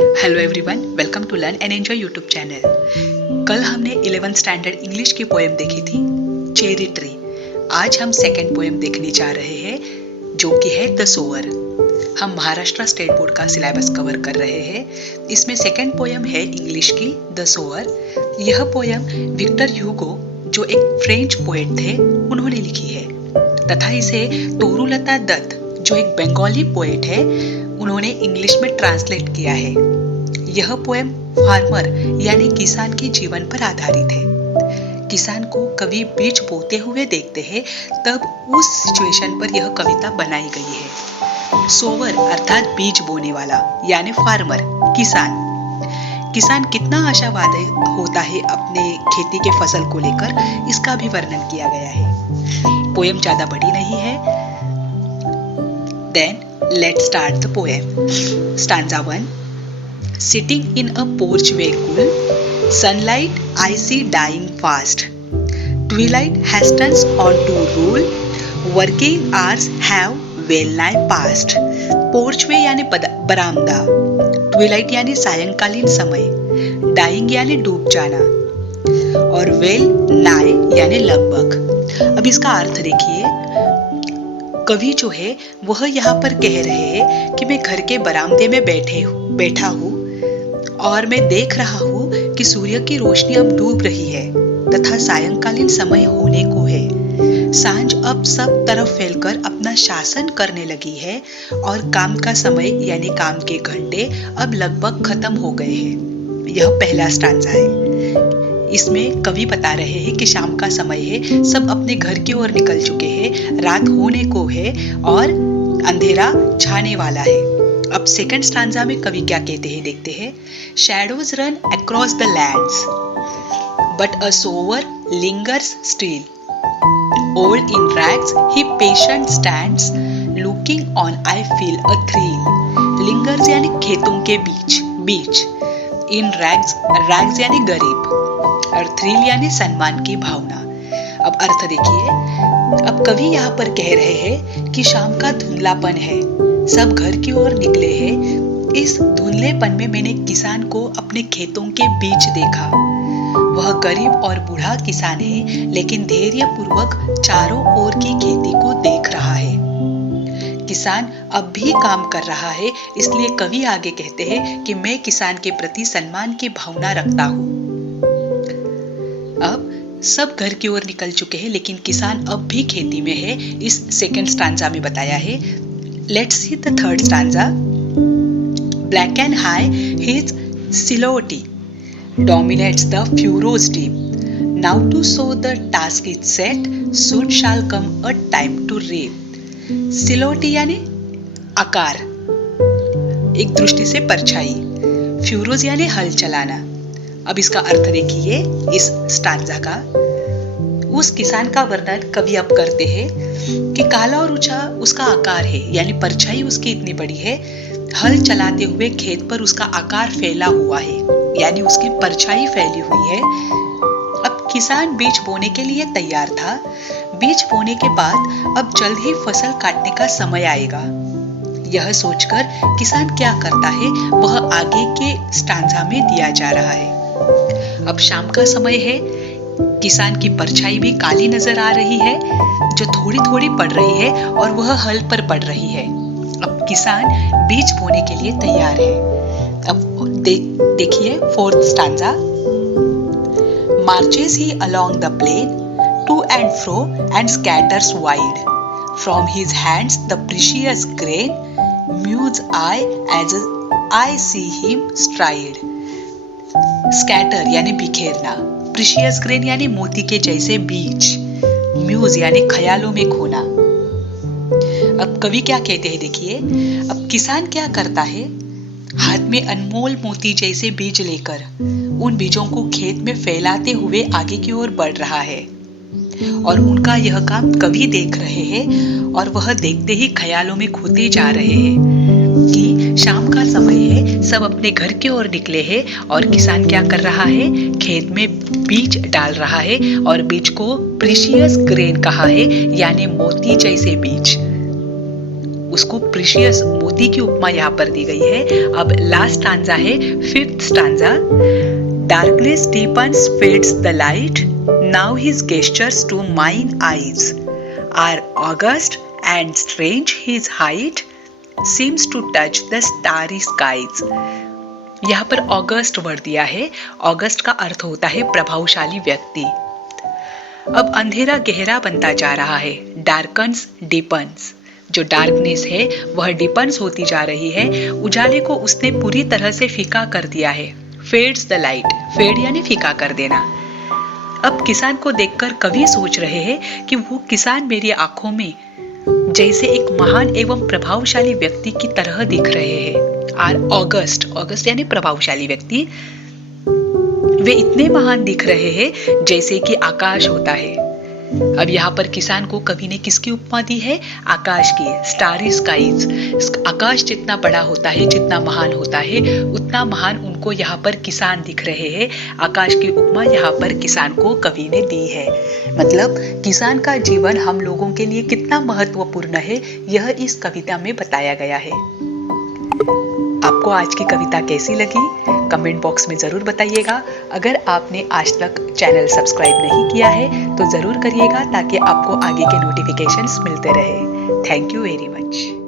Hello everyone, welcome to learn and enjoy YouTube channel. कल हमने 11th standard English की poem देखी थी चेरी ट्री। आज हम सेकंड पोएम देखने जा रहे हैं जो कि है द सोअर। हम महाराष्ट्र स्टेट बोर्ड का सिलेबस कवर कर रहे हैं। इसमें सेकंड पोएम है इंग्लिश की द सोअर। यह पोएम विक्टर ह्यूगो जो एक फ्रेंच पोएट थे उन्होंने लिखी है तथा इसे तोरुलता दत्त जो एक बंगाली पोएट है उन्होंने इंग्लिश में ट्रांसलेट किया है। यह पोएम फार्मर यानी किसान के जीवन पर आधारित है। किसान को कभी बीज बोते हुए देखते हैं, तब उस सिचुएशन पर यह कविता बनाई गई है। सोवर अर्थात बीज बोने वाला यानी फार्मर किसान कितना आशावादी होता है अपने खेती के फसल को लेकर, इसका भी वर्णन किया गया है। पोएम ज्यादा बड़ी नहीं है। Then let's start the poem. Stanza 1. Sitting in a porchway cool, sunlight I see dying fast. Twilight hastens on to rule, working hours have well nigh passed. Porchway यानी बरामदा, ट्विलाइट यानी सायंकालीन समय, डाइंग यानी डूब जाना और वेल नाय यानी लगभग। अब इसका अर्थ देखिए। कवि जो है वह यहाँ पर कह रहे हैं कि मैं घर के बरामदे में बैठा हूँ और मैं देख रहा हूँ कि सूर्य की रोशनी अब डूब रही है तथा सायंकालीन समय होने को है। सांझ अब सब तरफ फैलकर अपना शासन करने लगी है और काम का समय यानी काम के घंटे अब लगभग खत्म हो गए हैं। यह पहला स्टांजा है। इसमें कवि बता रहे हैं कि शाम का समय है, सब अपने घर की ओर निकल चुके हैं, रात होने को है और अंधेरा छाने वाला है। अब सेकंड स्टांजा में कवि क्या कहते हैं देखते हैं। Shadows run across the lands but a sower lingers still, old in rags he patient stands, looking on I feel a thrill. Lingers यानी खेतों के बीच, इन रैग्स यानी गरीब और थ्रिल यानी सम्मान की भावना। अब अर्थ देखिए। अब कवि यहाँ पर कह रहे हैं कि शाम का धुंधलापन है, सब घर की ओर निकले हैं। इस धुंधलेपन में मैंने किसान को अपने खेतों के बीच देखा। वह गरीब और बूढ़ा किसान है, लेकिन धैर्य पूर्वक चारों ओर की खेती को देख रहा है। किसान अब भी काम कर रहा है, इसलिए कवि आगे कहते हैं कि मैं किसान के प्रति सम्मान की भावना रखता हूँ। अब सब घर की ओर निकल चुके हैं, लेकिन किसान अब भी खेती में है। इस सेकंड स्टांजा में बताया है। Let's see the third stanza. Black and high his silhouette dominates the furrow's deep. Now to sow the task is set, soon shall come a time to reap. सिलोटी यानी आकार, एक दृष्टि से परछाई, फ्यूरोज यानी हल चलाना। अब इसका अर्थ देखिए इस स्टांजा का। उस किसान का वर्णन कवि अब करते हैं कि काला और ऊंचा उसका आकार है, यानी परछाई उसकी इतनी बड़ी है। हल चलाते हुए खेत पर उसका आकार फैला हुआ है, यानी उसकी परछाई फैली हुई है। अब किसान बीज बोने के लिए तैयार था। बीज बोने के बाद अब जल्द ही फसल काटने का समय आएगा। यह सोचकर किसान क्या करता है वह आगे के स्टांजा में दिया जा रहा है। अब शाम का समय है, किसान की परछाई भी काली नजर आ रही है जो थोड़ी थोड़ी पड़ रही है और वह हल पर पड़ रही है। अब किसान बीज बोने के लिए तैयार है। अब देखिए fourth stanza. Marches he along the plain to and fro and scatters wide, from his hands the precious grain, muse I as I see him stride. Scatter यानी बिखेरना, प्रीशियस ग्रेन यानी मोती के जैसे बीज, म्यूज यानी ख्यालों में खोना। अब कवि क्या कहते हैं देखिए। अब किसान क्या करता है, हाथ में अनमोल मोती जैसे बीज लेकर उन बीजों को खेत में फैलाते हुए आगे की ओर बढ़ रहा है और उनका यह काम कवि देख रहे हैं और वह देखते ही ख्यालों में खोते जा रहे हैं कि शाम का समय है, सब अपने घर की ओर निकले हैं और किसान क्या कर रहा है, खेत में बीज डाल रहा है और बीज को प्रीशियस ग्रेन कहा है, यानी मोती जैसे बीज। उसको प्रीशियस मोती की उपमा यहाँ पर दी गई है। अब लास्ट स्टांजा है, 5th stanza. Darkness deepens fades the light, now his gestures to mine eyes are august and strange, his height seems to touch the starry skies। यहाँ पर ऑगस्ट वर्ड दिया है। ऑगस्ट का अर्थ होता है प्रभावशाली व्यक्ति। अब अंधेरा गहरा बनता जा रहा है, डार्कन्स डीपन्स। जो डार्कनेस है वह डीपन्स होती जा रही है, उजाले को उसने पूरी तरह से फीका कर दिया है। फेड्स द लाइट, फेड यानी फीका कर देना। अब किसान को देखकर कवि सोच रहे हैं कि वो किसान मेरी आंखों में जैसे एक महान एवं प्रभावशाली व्यक्ति की तरह दिख रहे हैं। आर ऑगस्ट, ऑगस्ट यानी प्रभावशाली व्यक्ति, वे इतने महान दिख रहे हैं जैसे कि आकाश होता है। अब यहाँ पर किसान को कवि ने किसकी उपमा दी है? आकाश की, स्टारी स्काईज। आकाश जितना बड़ा होता है, जितना महान होता है, उतना महान उनको यहाँ पर किसान दिख रहे हैं। आकाश की उपमा यहाँ पर किसान को कवि ने दी है। मतलब किसान का जीवन हम लोगों के लिए कितना महत्वपूर्ण है, यह इस कविता में बताया गया है। आपको आज की कविता कैसी लगी? कमेंट बॉक्स में जरूर बताइएगा। अगर आपने आज तक चैनल सब्सक्राइब नहीं किया है तो जरूर करिएगा, ताकि आपको आगे के नोटिफिकेशंस मिलते रहे। Thank you very much.